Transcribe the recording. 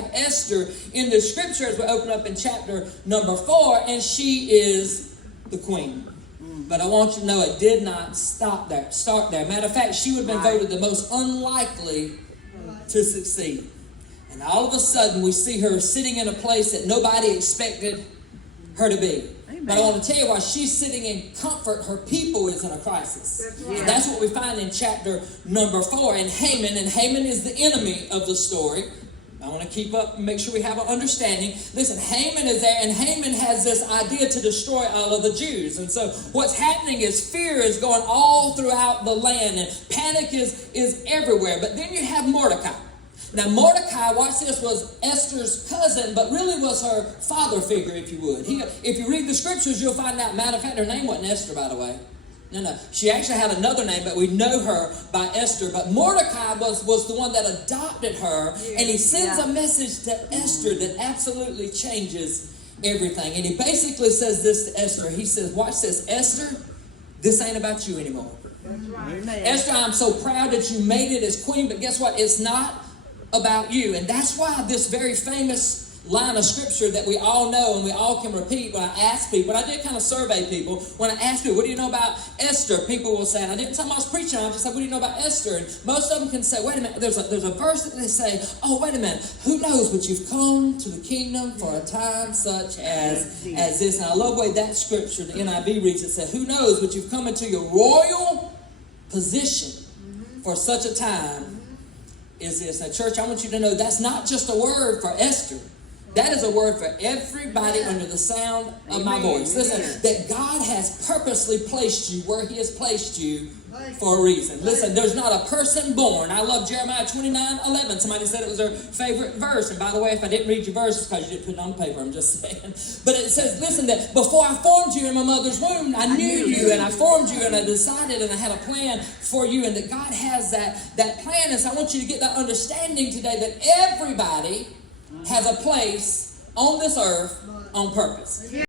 have Esther in the scripture as we open up in chapter number 4, and she is the queen. But I want you to know it did not start there. Matter of fact, she would have been voted the most unlikely to succeed. And all of a sudden, we see her sitting in a place that nobody expected her to be. Amen. But I want to tell you, while she's sitting in comfort, her people is in a crisis. That's right. And that's what we find in chapter number 4. And Haman is the enemy of the story. I want to keep up and make sure we have an understanding. Listen, Haman is there, and Haman has this idea to destroy all of the Jews. And so what's happening is fear is going all throughout the land, and panic is everywhere. But then you have Mordecai. Now, Mordecai, watch this, was Esther's cousin, but really was her father figure, if you would. If you read the scriptures, you'll find out, matter of fact, her name wasn't Esther, by the way. No. She actually had another name, but we know her by Esther. But Mordecai was the one that adopted her, and he sends a message to Esther that absolutely changes everything. And he basically says this to Esther. He says, watch this, Esther, this ain't about you anymore. That's right. Esther, I'm so proud that you made it as queen, but guess what? It's not about you. And that's why this very famous line of scripture that we all know and we all can repeat, when I ask people, and I did kind of survey people, when I ask people, what do you know about Esther? People will say, and I didn't tell them I was preaching, I just said, what do you know about Esther? And most of them can say, wait a minute, there's a verse that they say, oh, wait a minute, who knows, but you've come to the kingdom for a time such as this. And I love the way that scripture, the NIV reads it, said, who knows, but you've come into your royal position for such a time as this. Now, church, I want you to know that's not just a word for Esther. That is a word for everybody under the sound of my voice. Listen, that God has purposely placed you where he has placed you for a reason. Listen, there's not a person born. I love Jeremiah 29:11. Somebody said it was their favorite verse. And by the way, if I didn't read your verse, it's because you didn't put it on the paper. I'm just saying. But it says, listen, that before I formed you in my mother's womb, I knew you, and I formed you, and I decided, and I had a plan for you, and that God has that plan. And so I want you to get that understanding today that everybody has a place on this earth on purpose.